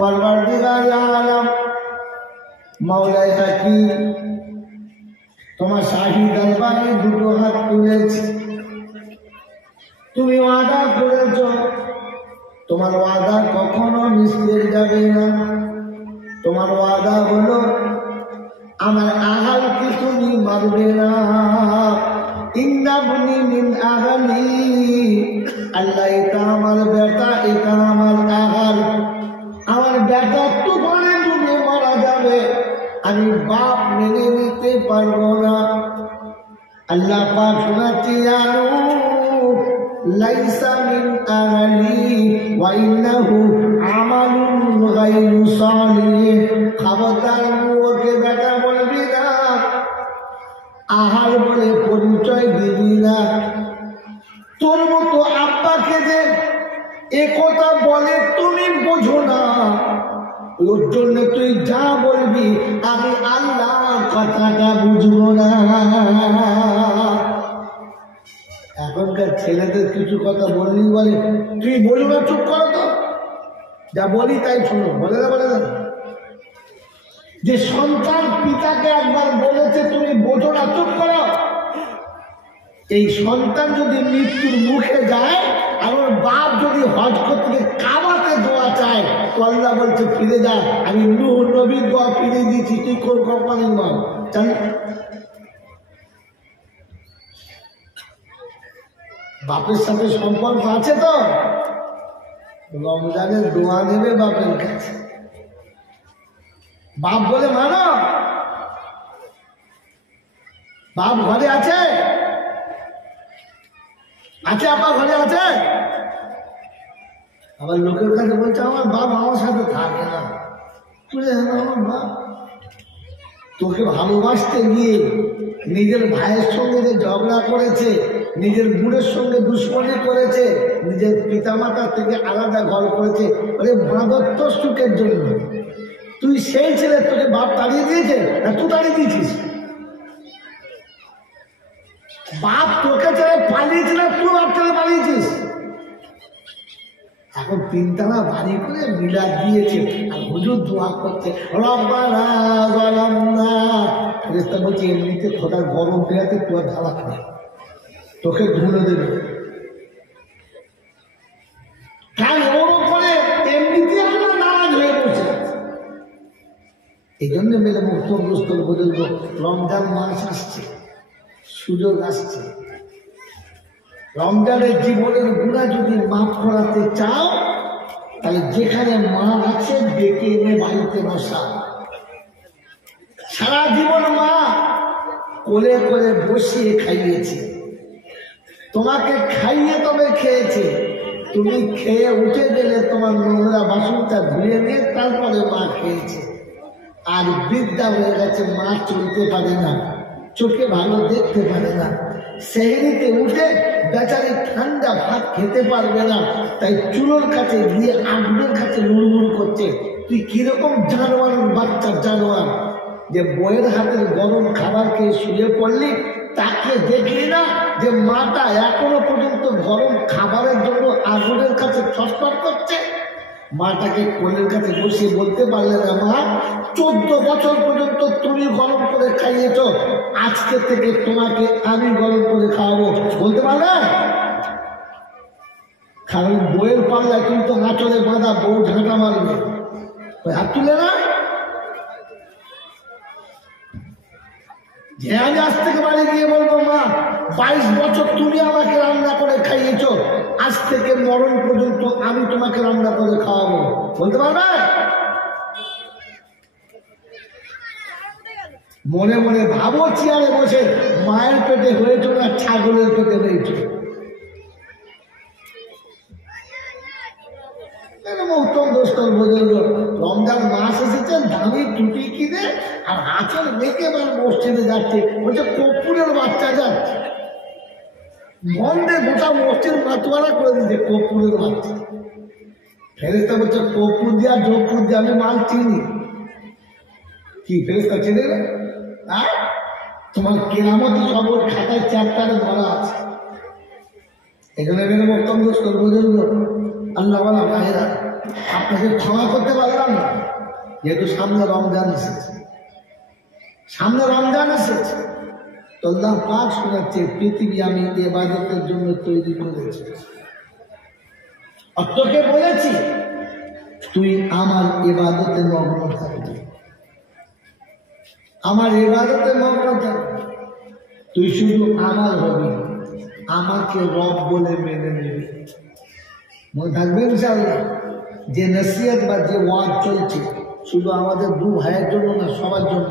परवरदिगार आलम मौलाए हकीम তোমার শাহী দরবারে দুটো হাত তুলেছি। তুমি ওয়াদা করেছ তোমার ওয়াদা কখনো মিশতে যাবে না। তোমার ওয়াদা হলো আমার আহালকে তুমি মারবে না। ইন্নাবনি মিন আহালি, আল্লাহ এটা আমার বেটা, এটা আমার আহাল। আমার বেটা তুফানে ডুবে মারা যাবে, আমি বাপ মেনে নিতে পারবো না। আল্লাহ পাক শোনাচ্ছি জানো লাইসা মিন আহলি ওয়া ইন্নাহু আমালুন গায়রু সালিহ। খবরদার ওকে বেটা বলবি না, আহার বলে পরিচয় দিবি না। তোর মতো আব্বাকে যে একথা বলে তুমি বোঝো না, ওর জন্য তুই যা বলবি আমি আল্লাহ কথাটা বুঝবো না। এখনকার ছেলেদের কিছু কথা বললি বলে তুই বলবো না, চুপ করো তো, যা বলি তাই শোনো। বলে না বলে না যে সন্তান পিতাকে একবার বলেছে তুমি বোঝো না, চুপ করো। এই সন্তান যদি মৃত্যুর মুখে যায় আর ওর বাপ যদি হজ করতে কাবাতে দোয়া চায় তো আল্লাহ বলছে ফিরে যা, আমি নূহ নবীর দোয়া ফিরে দিয়েছি, তুই কোন কোম্পানির মাল জানি। বাপের সাথে সম্পর্ক আছে তো, রমজানের দোয়া নেবে বাপের কাছে। বাপ বলে মানো, বাপ ঘরে আছে, আছে আপা ঘরে আছে। আবার লোকের কাছে বলছে আমার বাপ আমার সাথে থাকে না। আমার বাপ তোকে ভালোবাসতে গিয়ে নিজের ভাইয়ের সঙ্গে যে ঝগড়া করেছে, নিজের বোনের সঙ্গে দুশ্মনী করেছে, নিজের পিতামাতার থেকে আলাদা ঘর করেছে, বলে মাদত্ত সুখের জন্য। তুই সেই ছেলে, তোকে বাপ তাড়িয়ে দিয়েছে না তুই তাড়িয়ে দিয়েছিস? বাপ তোকে ছেড়ে পালিয়েছিল, তুই বাপ ছেড়ে পালিয়েছিস। এখন তিনতলা বাড়ি করে মিলাদ দিয়েছে আর হুজুর দোয়া করছে রব্বানা যালামনা। ফেরেশতা বলছে এমনিতে খোদার গরম দেয়াতে তোর ঢালা খাবে, তোকে ধুলো দেবে। কারণ ওর উপরে এমনিতে আমরা নারাজ হয়ে বসে। এই জন্য মেরে মুক্ত বুজুর্গ, রমজান মাস আসছে, সুযোগ আসছে। রমজানের জীবনের গুণা যদি মাফ করাতে চাও তাহলে যেখানে মা আছে ডেকে এনে বাড়িতে বসা। সারা জীবন মা কোলে কোলে বসিয়ে খাইয়েছে, তোমাকে খাইয়ে তবে খেয়েছে। তুমি খেয়ে উঠে গেলে তোমার নোংরা বাসনটা ধুয়ে নিয়ে তারপরে মা খেয়েছে। আর বৃদ্ধা হয়ে গেছে, মা চলতে পারে না, চোখে ভালো দেখতে পারে না। সেহরিতে উঠে বেচারি ঠান্ডা ভাত খেতে পারবে না, তাই চুলোর কাছে গিয়ে আগুনের কাছে লুড়মুড় করছে। তুই কিরকম জানোয়ারের বাচ্চা জানোয়ার যে বইয়ের হাতের গরম খাবার খেয়ে শুয়ে পড়লি, তাকে দেখলি না যে মাটা এখনো পর্যন্ত গরম খাবারের জন্য আগুনের কাছে ছটফট করছে? মাটাকে কোলের কাছে বসিয়ে বলতে পারলে না মা 14 বছর পর্যন্ত তুমি গরম করে খাইয়েছ, আজকে থেকে তোমাকে আমি গরম করে খাওয়াবো? বলতে পারলে? কারণ বইয়ের পাল্লায় তুমি তো নাচলে বাঁধা, বউ ঝাঁটা মারবে, ওই হাত তুলে না। যে আমি আজ থেকে বাড়ি গিয়ে বলবো মা 22 বছর তুমি আমাকে রান্না করে খাইয়েছ, আজ থেকে মরণ পর্যন্ত আমি তোমাকে রান্না করে খাওয়াবো? বলতে পারবে? মনে মনে ভাবো চেয়ারে বসে মায়ের পেটে হয়েছ না ছাগলের পেটে হয়েছ। উত্তম দোস্তর বুজুর্গ, রমজান মাস এসেছে, দামি টুপি কিনে আর আঁচল মেখে এবার মসজিদে যাচ্ছে। বলছে কর্পূরের বাচ্চা যাচ্ছে, গন্ধে গোটা মসজিদ মাতোয়ারা করে দিচ্ছে কর্পূরের বাচ্চা। ফেরেশতা বলছে কর্পূর দিয়া জোরপুর দিয়ে আমি মাল চিনি। কি ফেরেশতা চেনে না? তোমার কেরামতি খবর খাতায় চ্যাপ্টারে ধরা আছে। এই জন্য উত্তম দোস্তর বুজুর্গ, আল্লাহ বলা ভাইরা আপনাকে ক্ষমা করতে পারলাম না, যেহেতু সামনে রমজান এসেছে, সামনে রমজান এসেছে, তো আল্লাহ পাক শোনাচ্ছে পৃথিবী আমি ইবাদতের জন্য তৈরি করেছি, আর তোকে বলেছি তুই আমার ইবাদতে মগ্ন থাকবি, আমার ইবাদতে মগ্ন থাকবি, তুই শুধু আমার হবি, আমাকে রব বলে মেনে নিবি। মনে থাকবে ইনশাআল্লাহ। যে নসিহত বা যে ওয়াজ চলছে শুধু আমাদের দু ভাইয়ের জন্য না, সবার জন্য।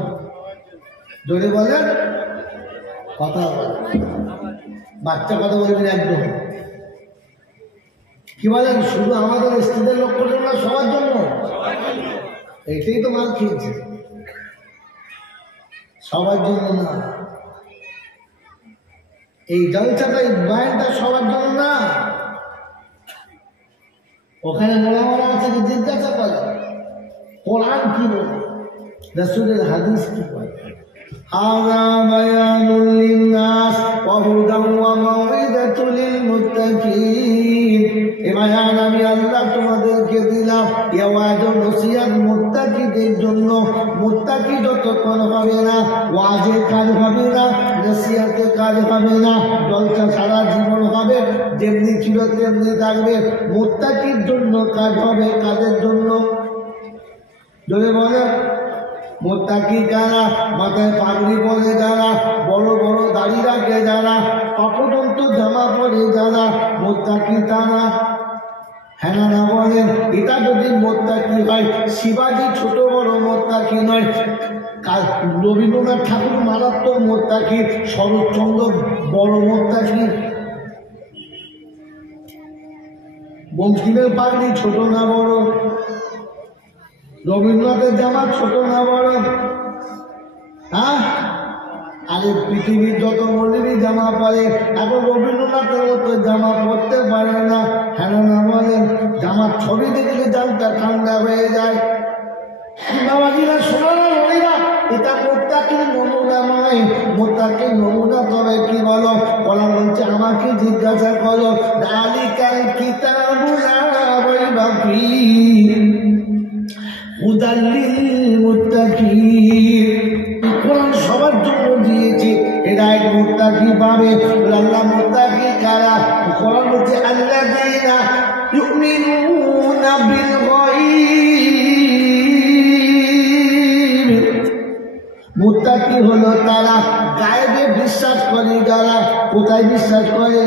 জোরে বলেন, কথা বলেন, বাচ্চা কথা বলবেন একদম। কি বলেন, শুধু আমাদের স্ত্রীদের লক্ষ্য জন্য না, সবার জন্য। এটাই তো মাল খেয়েছে, সবার জন্য না। এই জলসাটা, এই বয়ানটা সবার জন্য না। ওখানে মোলামারা আছে যে জিজ্ঞাসা করে কোরআন কি বলে, রাসূলের হাদিস কি বলে। হাযা বায়ানুল লিন্নাস ওয়া হুদান ওয়া মাউইযাতুল লিল মুত্তাকিন। এই বায়ান আমি আল্লাহ তোমাদেরকে দিলাম, এই ওয়াজ ও নসিহত মুত্তাকিদের জন্য। মুত্তাকি যতক্ষণ হবে না, ওয়াজে কাজ হবে না, নসিহতে কাজ হবে না, জলসা সারা জীবন হবে যেমনি ছিল তেমনি থাকবে। মুত্তাকির জন্য কাজ হবে, কাজের জন্য। যদি বলে মুত্তাকি কারা, মাথায় পাগড়ি পরে যারা, বড় বড় দাড়ি রাখে যারা, অপদন্ত জামা পরে যারা, মুত্তাকি তারা। হ্যাঁ না বলেন, এটা যদি মুত্তাকি হয়, শিবাজি ছোট বড় মুত্তাকি নয়, রবীন্দ্রনাথ ঠাকুর মারাত্মক মুত্তাকি, শরৎচন্দ্র বড় মুত্তাকি, বঙ্কিমের পাগড়ি ছোট না বড়, রবীন্দ্রনাথের জামা ছোট না বড়। হ্যাঁ, আরে পৃথিবীর যত মৌলবী জামা পরে, এখন রবীন্দ্রনাথের মতো জামা পরতে পারে না। হ্যাঁ না বলেন, জামার ছবি দেখলে জানটা ঠান্ডা হয়ে যায়। বাবাজিরা, শোনা লড়িরা, এটা মুত্তাকির নমুনা নয়। মুত্তাকির নমুনা তবে কি বলো, বলা বলছে আমাকে জিজ্ঞাসা করো, যালিকাল কিতাবু লা রাইবা ফীহি হুদাল লিল মুত্তাকিন। কোরআন সবার জন্য দিয়েছে, হেদায়েত মুত্তাকি পাবে। আল্লাহ মুত্তাকি কারা? কোরআন বলছে আল্লাযীনা ইউমিনুনা বিল গায়ব। মুত্তাকি হলো তারা গায়েবে বিশ্বাস করে যারা। কোথায় বিশ্বাস করে?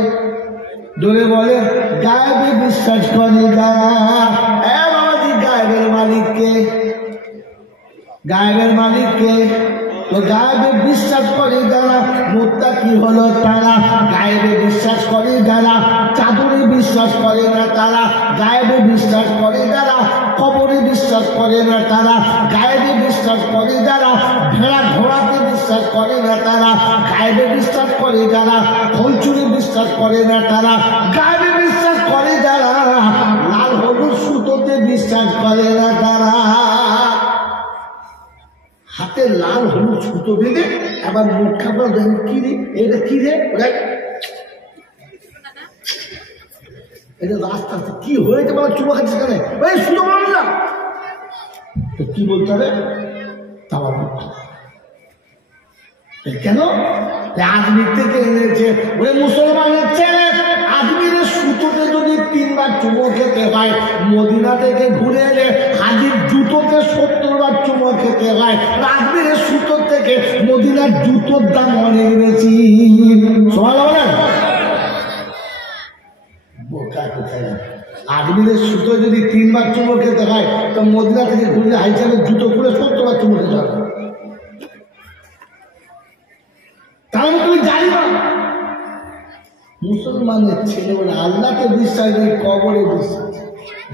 জোরে বলে, গায়েবে বিশ্বাস করে যারা। গায়েবের মালিককে, গায়েবের মালিককে, তো গায়েবে বিশ্বাস করে যারা মুত্তাকি হলো তারা। গায়েবে বিশ্বাস করে যারা, চাদরে বিশ্বাস করে না তারা। গায়েবে বিশ্বাস করে যারা, কবরে বিশ্বাস করে না তারা। গায়েবে বিশ্বাস করে যারা, ভেড়া ঘোড়াতে বিশ্বাস করে না তারা। গায়েবে বিশ্বাস করে যারা, খলচুরি বিশ্বাস করে না তারা। গায়েবে বিশ্বাস করে যারা, লাল হলুদ সুতোতে বিশ্বাস করে না তারা। হাতে লাল হলুদ সুতো বেঁধে আবার মুখ খাবার দেন, কি রে এটা, কি রে এটা, রাস্তাতে কি হয়েছে বলো, চুমো খাচ্ছে কেন? ওই সুতো বলো না, তো কি বলতে হবে? তাও কেন? আজমির থেকে এনেছে, ওই মুসলমানের ছেলে। আজমিরের সুতোতে যদি 3 বার চুমো খেতে হয়, মদিনা থেকে ঘুরে এলে হাজির জুতোতে 70 বার চুমো খেতে হয়। আজমিরের সুতোর থেকে মদিনার জুতোর দাম অনেক বেশি। সবাই বলেন, বোকা কোথায়? আজমিরের সুতো যদি 3 বার চুমো খেতে হয়, তো মদিনা থেকে ঘুরলে হাইচারের জুতো খুলে 70 বার চুমো খেতে হবে। তাহলে তুমি জানি না, মুসলমানের ছেলে বলে আল্লাহকে বিশ্বাস নেই, কবরে বিশ্বাস।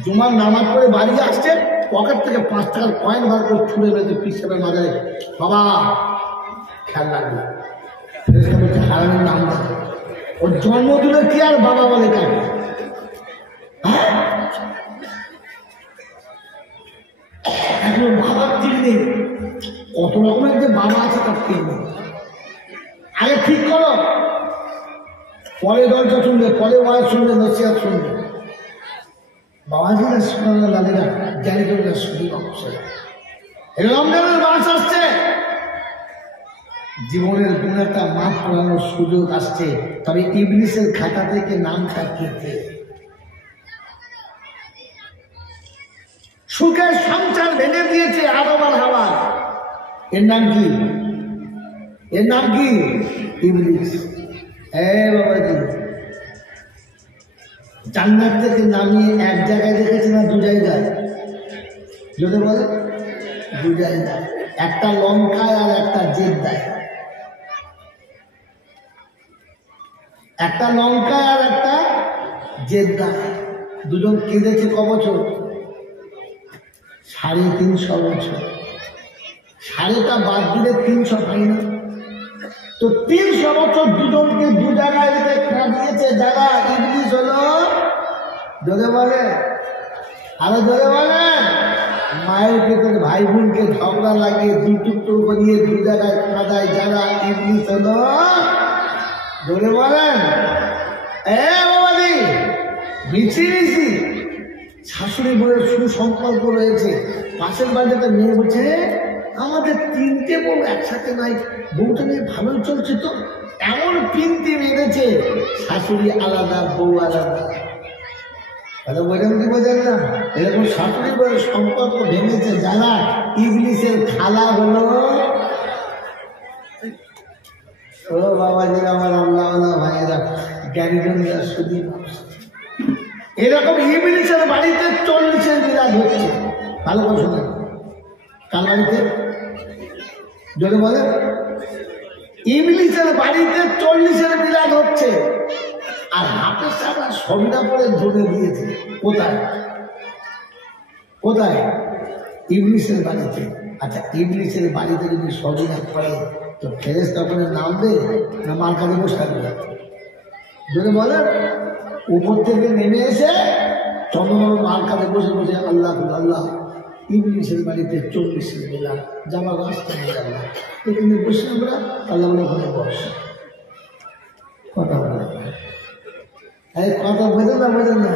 জুমার নামাজ পড়ে বাড়ি আসছে, পকেট থেকে 5 টাকার কয়েন বার করে ছুঁড়ে মেরেছে পিসের মাজারে। বাবা খেয়াল লাগবে, হারামের নাম থাকে। ওর জন্মদিনে কি আর বাবা বলে কাকে? হ্যাঁ, এখন বাবার ঠিক নেই। কত রকমের যে বাবা আছে তার ঠিক নেই। আগে ঠিক করো, পরে দলটা শুনবে, পরে ওয়াজ শুনবে, নসিহত শুনবে। বাবাজিরা সোনারা লালেরা জ্ঞানীরা শুনি অবশ্যই রমজানের মাস আসছে, জীবনের গুণাটা মাফ করানোর সুযোগ আসছে, তবে ইবলিসের খাতা থেকে নাম কাটিয়েছে। সুখের সংসার ভেঙে দিয়েছে আদম আর হাওয়া। এর নাম কি? এর নাম কি? ইবলিস। বাবাজি, জান্নাত থেকে নামিয়ে এক জায়গায় রেখেছে না দু জায়গায়? যদি বলে দু জায়গায়, একটা লঙ্কায় আর একটা জেদ্দায়। একটা লঙ্কায় আর একটা জেদ্দায়। দুজন কেঁদেছে ক বছর? 350 বছর। সাড়েটা বাদ দিলে 300 হয় না? তো 300 বছর দুজনকে দু জায়গায় রেখে কাঁদিয়েছে যারা। ইবলিস হলো, জোরে বলে, আরো জোরে বলে, মায়ের পেটের ভাই বোনকে ঝগড়া লাগিয়ে দু টুকরো করিয়ে দু জায়গায় কাঁদায় যারা। ইবলিস হলো, জোরে বলেন। বাবাজি, মিছি শাশুড়ি বউয়ের সুসম্পর্ক রয়েছে। পাশের বাড়িতে মেয়ে বলছে আমাদের 3টে বউ একসাথে নাই, বউটা নিয়ে ভালোই চলছে তো। এমন পিনতি মেরেছে, শাশুড়ি আলাদা বউ আলাদা। কথা বোঝেন কি বোঝেন না? এরকম শাশুড়ি বউয়ের সম্পর্ক ভেঙেছে যারা। ইবলিসের খালা হলো। ও বাবাজি, আমার আল্লাহ ভাইয়েরা, জ্ঞানীজনরা শুধু এরকম ইবলিসের বাড়িতে 40-এর বিরাজ হচ্ছে। ভালো করে শোনেন, কার বাড়িতে? যদি বলে ইবলিসের বাড়িতে 40-এর বিরাজ হচ্ছে। আর হাতের সারা সবিনা পরে ধরে দিয়েছে। কোথায়? কোথায়? ইবলিসের বাড়িতে। আচ্ছা, ইবলিসের বাড়িতে যদি সবিনা পড়ে তো ফেরেশতা ওখানে নামবে না মার কাছে বসে থাকবে? যদি বলে উপর থেকে নেমে এসে চন্দ্রবাবু মার কাছে বসে বসে আল্লাহ আল্লাহ, ইবলিসের বাড়িতে 40-এর বেলা যাওয়ার রাস্তা নিয়ে আল্লাহ এখানে বসে আমরা আল্লাহ ওখানে বস। কথা বলে কথা বোঝেন না? বোঝেন না?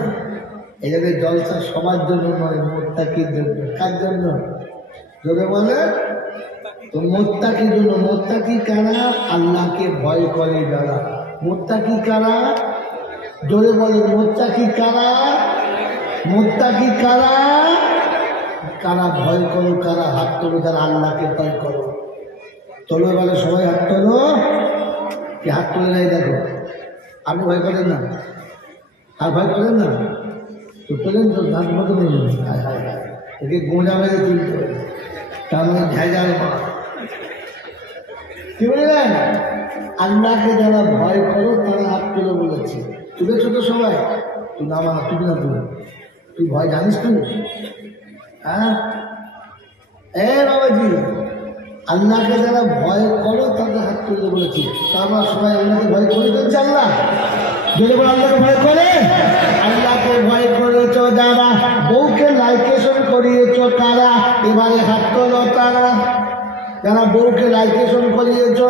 এই জন্য জলসা সবার জন্য নয়, মোত্তাকির জন্য। কার জন্য? যদি বলে তো মোত্তাকির জন্য। মোত্তাকি কারা? আল্লাহকে ভয় করে যারা। মোত্তাকি কারা? জোরে বলে, মোত্তাকি কারা? মোত্তাকি কারা? কারা ভয় করো, কারা হাত তোলো, কারা আল্লাহকে ভয় করো। তোলো বলে সবাই হাত তোলো। কি হাত তোলে নাই? দেখো, আপনি ভয় করেন না? আর ভয় করেন না তো তোলেন তো, দাঁত মতো নেই। একে গোঁজা মেরে তুলতে হবে, তার মানে ঝাঁঝাল মা। কি বললেন? আল্লাহকে যারা ভয় করো তারা হাত তুলে বলেছে। তুলেছ তো সবাই? তুই না আমার তুই না, তুই ভয় জানিস তুই? হ্যাঁ বাবাজি, আল্লাহকে যারা ভয় করো তাদের হাত তুলে বলেছি। তারা সবাই আল্লাহকে ভয় করে দিচ্ছে। আল্লাহ যদি বলে আল্লাহকে ভয় করে, আল্লাহকে ভয় করেছ যারা, বউকে লাইকেশন করিয়েছ কারা? এবারে হাত তোলো তারা যারা বউকে লাইকেশন করিয়েছ।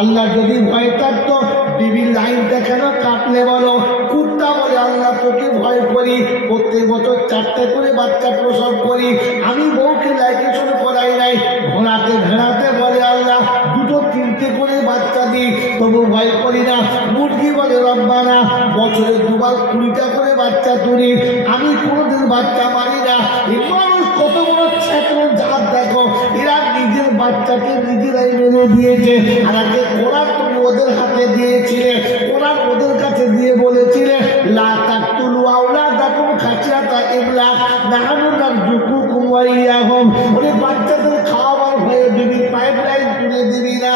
আল্লাহ যদি ভয় থাকতো বিবির লাইন দেখানো কাটলে বলো কুত্তা বলে আল্লাহ তোকে ভয় করি, প্রত্যেক বছর 4টে করে বাচ্চা প্রসব করি, আমি বউকে লাইকেশন করাই নাই। ঘোড়াতে ভেড়াতে বলে আল্লাহ 2-3টে করে বাচ্চা দিই, তবু ভয় করি না। মুরগি বলে রব্বানা বছরে 2বার 20টা করে বাচ্চা তুলি, আমি কোনোদিন বাচ্চা মারি না। এই মানুষ কত বড় ছাত্র জাত দেখো, এরা নিজের বাচ্চাকে নিজেরাই মেরে দিয়েছে। আর আগে কোরআন তুমি ওদের হাতে দিয়েছিলে, কোরআন ওদের কাছে দিয়ে বলেছিলে লা তাকতুলু আওলাদাকুম খাশিয়াতা ইমলাক নাহনু নারযুকুকুম ওয়া ইয়াহুম। ওরে বাচ্চাদের খাওয়াবার ভয়ে দিবি, পাইপলাইন তুলে দিবি না।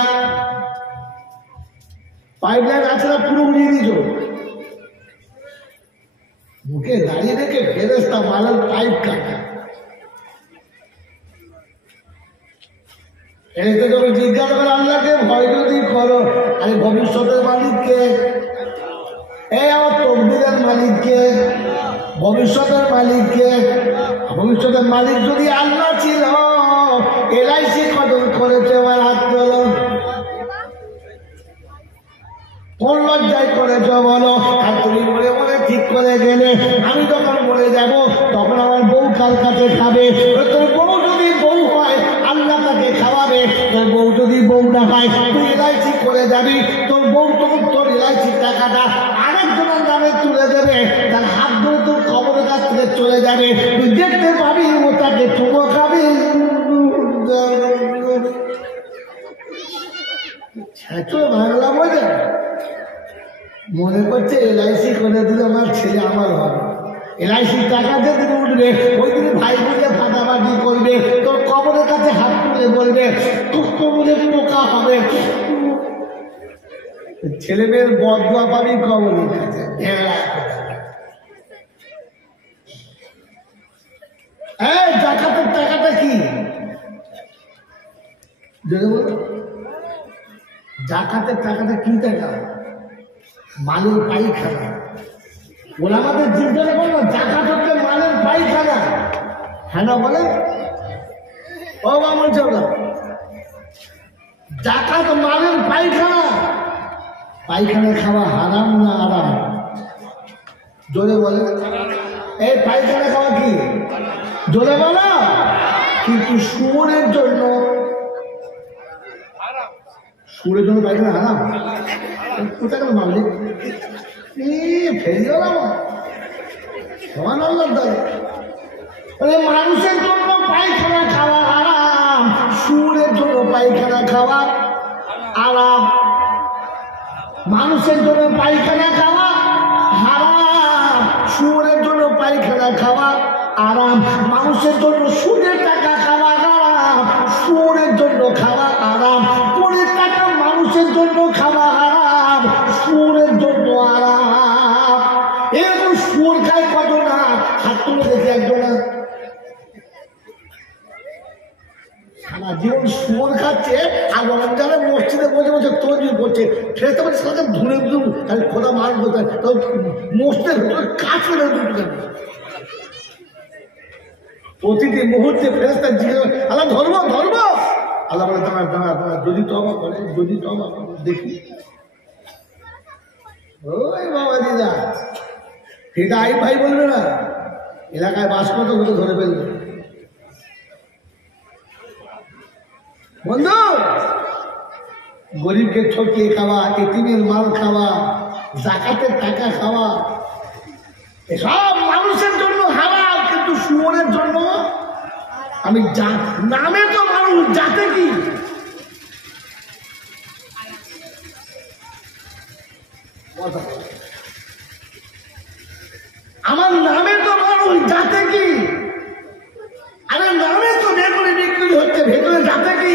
পাইপলাইন আছে না? পুরো উড়িয়ে দিয়েছ। মুখে দাঁড়িয়ে রেখে ফেরেশতা মালার পাইপ কাটা। এতে তুমি জিজ্ঞাসা করো আল্লাহকে ভয় যদি করো, আরে ভবিষ্যতের মালিককে, আমার তকদিরের মালিককে, ভবিষ্যতের মালিককে। ভবিষ্যতের মালিক যদি আল্লাহ ছিল, এলআইসি কদর করেছে আমার হাত তোলো। কোন লজ্জায় করেছ বলো? আর তুমি মনে মনে ঠিক করে গেলে আমি যখন মরে যাব তখন আমার বউ কার কাছে খাবে? তোর বউ যদি বউ হয় আল্লাহ তাকে খাওয়াবে, তোর বউ যদি বউ না হয় তুই এলআইসি করে যাবি, তোর বউ তখন তোর এলআইসির টাকাটা আরেকজনের নামে তুলে দেবে, তার হাত ধরে তোর কবরের কাছ থেকে চলে যাবে, তুই দেখতে পাবি ও তাকে চুমো খাবি। বাংলা বোঝে মনে করছে এলআইসি করে দিলে আমার ছেলে আমার হবে, এলআইসির টাকা যেদিন উঠবে ওই দিন ভাই বোনে ফাটাফাটি করবে, তোর কবরের কাছে হাত তুলে বলবে তোর কবরে পোকা হবে, ছেলে মেয়ের বদুয়া পাবি কবরের কাছে। জাকাতের টাকাটা কি? জাকাতের টাকাটা কি টাকা? মালের পাইখানা। ওলামাদের জিজ্ঞাসা করলো জাকাত হচ্ছে মালের পাইখানা, হ্যাঁ না বলে? ও বামন চৌলা, জাকাত মালের পাইখানা। পায়খানা খাওয়া হারাম না আরাম? জোরে বলে। এই পায়খানা খাওয়া কি? জোরে বলো। কিন্তু শুয়োরের জন্য, শুয়োরের জন্য পায়খানা হারাম? কোথায় গেল মামলি? ফেরি গেল সমান আল্লাহ দাদা। মানুষের জন্য পায়খানা খাওয়া হারাম, শুয়োরের জন্য পায়খানা খাওয়া আরাম। মানুষের জন্য পায়খানা খাওয়া হারাম, শুয়োরের জন্য পায়খানা খাওয়া আরাম। মানুষের জন্য সুদের টাকা খাওয়া হারাম, শুয়োরের জন্য খাওয়া আরাম। পরের টাকা মানুষের জন্য খাওয়া হারাম, শুয়োরের জন্য আরাম। এরকম শুয়োর খায় কত না? হাত তুলে দেখি একজনা সারা জীবন শুয়োর খাচ্ছে আর রমজানে মসজিদে বসে বসে তৈরি করছে, ফেরতে পারে সাথে ধুলে ধুল খালি খোদা মার বলতে মসজিদের ভিতরে কাছে ঢুকে প্রতিটি মুহূর্তে ফেরেশতা জিজ্ঞেস আল্লাহ ধরবো ধরবো, আল্লাহ বলে দাঁড়া দাঁড়া দাঁড়া, যদি তওবা করে, যদি তওবা করে দেখি। ওই বাবা দিদা এটা আই ভাই বলবে না, এলাকায় বাস করতে ওকে ধরে ফেলবে। বন্ধু, গরিবকে ঠকিয়ে খাওয়া, এতিমের মাল খাওয়া, জাকাতের টাকা খাওয়া, এসব মানুষের জন্য হারাম, কিন্তু শুয়োরের জন্য আমি নামে তো মানুষ, জাতে কি? আমার নামে তো মানুষ, জাতে কি? আরে নামে তো বেগুনি বিক্রি হচ্ছে, ভেতরে যাতে কি?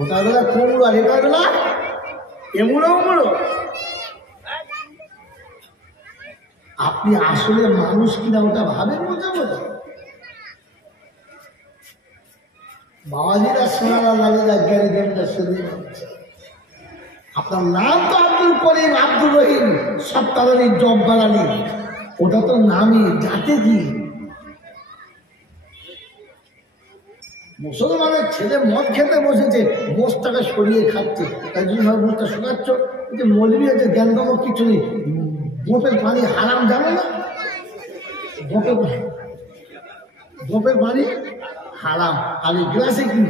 ওটা বেলা কুমড়ো আর এটা বেলা এমুড়ো উমড়ো। আপনি আসলে মানুষ কিনা ওটা ভাবেন বোঝাবো। বাবাজিরা সোনারা লালিরা জ্ঞানী জ্ঞানীরা শুনে আপনার নাম তো আব্দুল করিম, আব্দুল রহিম, সত্তারানি, জব্বারানি, ওটা তো নামই, যাতে কি? মুসলমানের ছেলে মদ খেতে বসেছে, মোষটাকে সরিয়ে খাচ্ছে, তাই জন্য মোষটা শোনাচ্ছ যে মৌলবি আছে জ্ঞানগম কিছু নেই, গোপের পানি হারাম জানে না? গোপের পানি হারাম, আর এই গ্লাসে কি?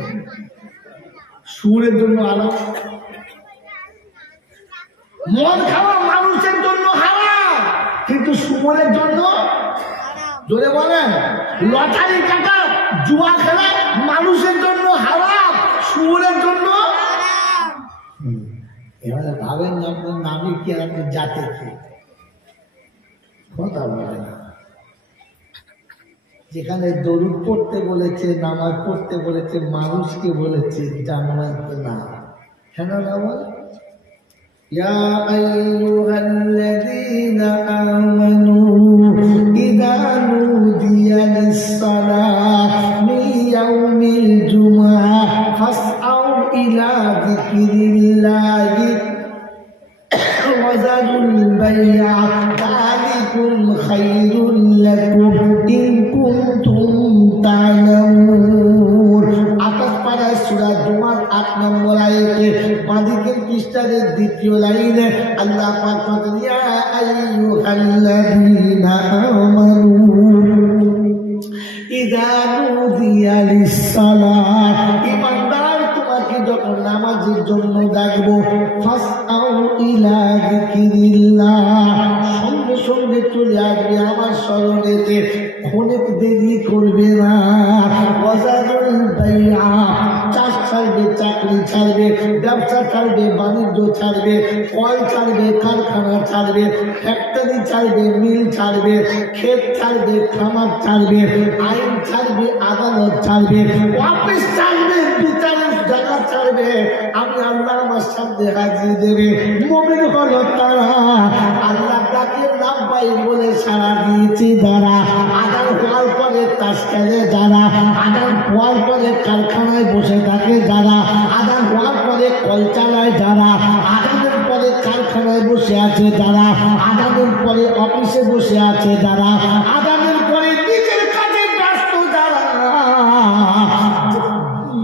শুয়োরের জন্য আরাম। মদ খাওয়া মানুষের জন্য হারাম, কিন্তু শুয়োরের জন্য জোরে বলেন। লটারি কাটা, জুয়া খেলা মানুষের জন্য হারাম, শুয়োরের জন্য। এবারে ভাবেন না আপনার নামই কি আর আপনি জাতে কি? কথা বলে না। যেখানে দরুদ পড়তে বলেছে, নামাজ পড়তে বলেছে, মানুষকে বলেছে, জানোয়ারকে না। হ্যাঁ না বল? يا أيها الذين آمنوا إذا نودي للصلاة من يوم الجمعة فاسعوا إلى ذكر الله وذروا البيع ذلكم خير لكم إن كنتم تعلمون। আকাশ পাড়ায় সূরা জুমার ৮ নম্বর আয়াতে বাঁদিকের পৃষ্ঠার দ্বিতীয় লাইনে আল্লাহ পাক বলেন, ইয়া আইয়ুহাল আসবে আমার স্মরণেতে, অনেক দেরি করবে না। চাষ ছাড়বে, চাকরি ছাড়বে, ব্যবসা ছাড়বে, বাণিজ্য ছাড়বে, কল ছাড়বে, কারখানা ছাড়বে, ফ্যাক্টরি ছাড়বে, মিল ছাড়বে, ক্ষেত ছাড়বে, খামার ছাড়বে, আইন ছাড়বে, আদালত ছাড়বে, অফিস ছাড়বে, বিচারের জায়গা ছাড়বে। আমি আল্লাহ আমার সামনে হাজির দেবে। মুমিন হলো তারা আল্লাহ তাকে লাভবাই বলে সাড়া দিয়েছে যারা, আদান হওয়ার পরে তাস খেলে যারা, আদান হওয়ার পরে কারখানায় বসে থাকে যারা, আদান হওয়ার পরে কল চালায় যারা, আদানের পরে কারখানায় বসে আছে যারা, আদানের পরে অফিসে বসে আছে যারা, আদানের পরে নিজের কাজে ব্যস্ত যারা,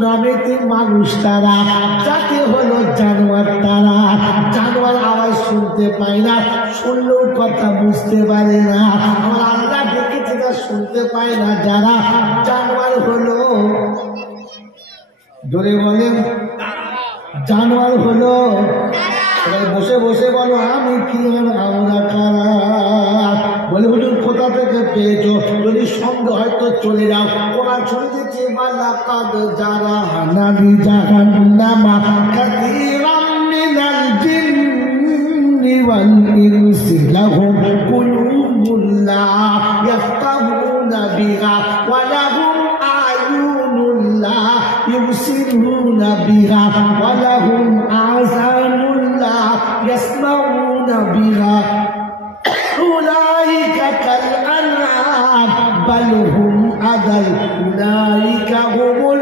নামেতে মানুষ তারা, যাকে হলো জানোয়ার তারা। জানোয়ার আওয়াজ শুনতে পায় না, শুনলেও কথা বুঝতে পারে না। আমার আল্লাহ দেখেছে তা শুনতে পায় না যারা, জানোয়ার হলো, জোরে বলেন, জানোয়ার হলো। বসে বসে বলো আমি কি, আমরা কারা? বলে হুজুর কোথা থেকে পেয়েছো? যদি সন্দেহ হয়তো চলে যাও। কোরআন শুনেছি মালা কাদ যারা নাবি জাহান্নামা কাসীরাম মিনাল জিন্নি ওয়াল ইনসি লাহুম কুলুবুন লা ইয়াফকাহুনা বিহা ওয়া লাহুম আয়ুনুন লা ইউবসিরুনা বিহা ওয়া লাহুম আযানুন লা ইয়াসমাউনা বিহা উলাইকা কাল আনআম বাল হুম আদাল উলাইকা হুমুল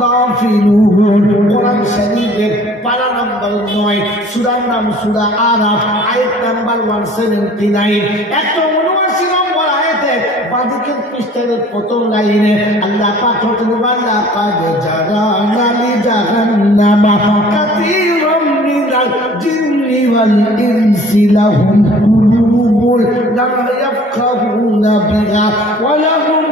গাফিলুন। কোরআন শরীফের পারা নাম্বার 9, সূরার নাম সূরা আরাফ, আয়াত নাম্বার 179। 179 নম্বর আয়াতে বাদিকের পৃষ্ঠার প্রথম লাইনে আল্লাহ পাক বলেন ওয়ালা কাদ জারানা লি জাহান্নামা কাসীরাম মিনাল জিন্নি ওয়াল ইনসি লাহুম কুলুবুন লা ইয়াফকাহুনা বিহা ওয়া লাহুম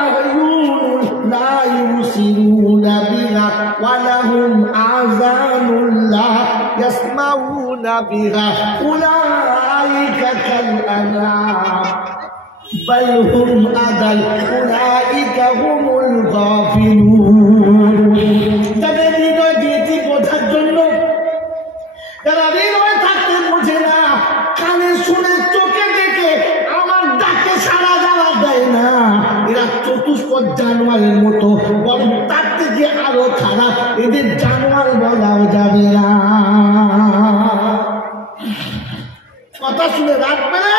আ'য়ুনুন লা ইউবসিরুনা বিহা ওয়া লাহুম আযানুন লা ইয়াসমাউনা বিহা উলাইকা কাল আনআম বাল হুম আদাল উলাইকা হুমুল গাফিলুন। তাদের হৃদয় দিয়েছি বোঝার জন্য, তারা হৃদয় থাকতে বোঝে না, কানে শুনে চোখে দেখে আমার ডাকে সাড়া দেওয়া দেয় না। এরা চতুষ্পদ জানোয়ারের মতো, বরং তার থেকে আরো খারাপ। এদের জানোয়ার বলাও যাবে না। কথা শুনে রাখবে না,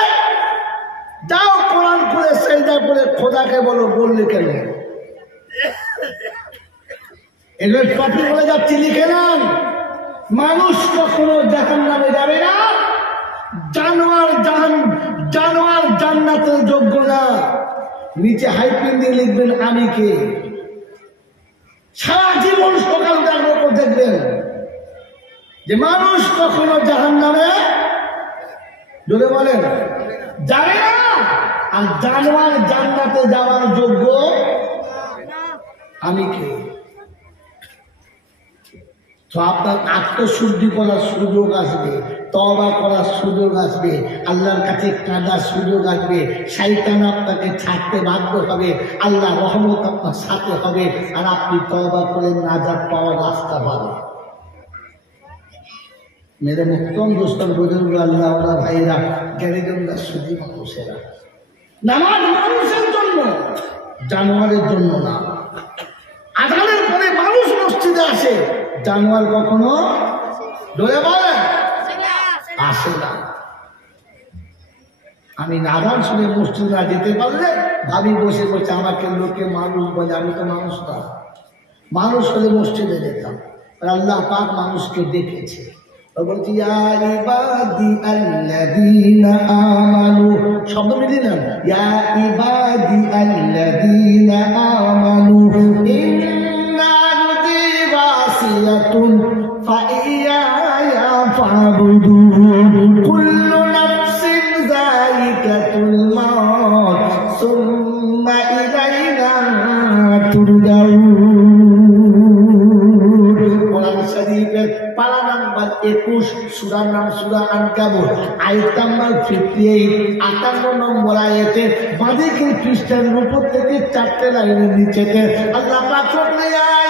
যাও কোরআন খুলে সেজদা করে খোদাকে বলো, বললে কেন? এগুলো টপিক বলে যাচ্ছি, লিখে নেন। মানুষ কখনো জাহান্নামে যাবে না, জানোয়ার জান্নাতের যোগ্য না। নিচে হাইপিন দিয়ে লিখবেন আমি কে। সারা জীবন সকাল জাগ্রত দেখবেন যে মানুষ কখনো জাহান্নামে, যদি বলেন, যাবে না। আর জানোয়ার জান্নাতে যাওয়ার যোগ্য আমি কে। তো আপনার আত্মশুদ্ধি করার সুযোগ আসবে, তওবা করার সুযোগ আসবে, আল্লাহর কাছে কাঁদার সুযোগ আসবে, শয়তান আপনাকে ছাড়তে বাধ্য হবে, আল্লাহ রহমত আপনার সাথে হবে, আর আপনি তওবা করে নাজাত পাওয়ার রাস্তা পাবেন। मेरे मुख्तम दोस्तों बुजुर्ग अल्लाह वाला भाईरा गरीबंदा सुधी মানুষেরা নামাজ মানুষের জন্য, জানোয়ারের জন্য না। আজানের পরে মানুষ মসজিদে আসে, জানোয়ার কখনো ধরে বলে আসে না। আমি আজান শুনে মসজিদে না যেতে পারলে ভাবি বসে বসে আমাকে লোকে মানুষ বলে, আমি তো মানুষ না। মানুষ হলে মসজিদে যেতাম। আল্লাহ পাক মানুষকে দেখেছে, বলছি ইয়া ইবাদি আল্লাযীনা আমানু, শব্দ মিলিয়ে ইয়া ইবাদি আল্লাযীনা আমানু ইন্না আরদি ওয়াসিয়াতুন ফাইয়া ফাবুদুন কুল্লু নাফসিন যায়িকাতুল মাউত সুম্মা ইলাইনা তুরজাউন। কোরআন শরীফের পারা নাম্বার 21 সূরার নাম সূরা আনকাবুত, আয়াত নাম্বার 58, 58 নম্বর আয়াতে বাঁদিকের পৃষ্ঠার উপর থেকে 4টে লাইনের নিচেতে আল্লাহ পাক ফরমায়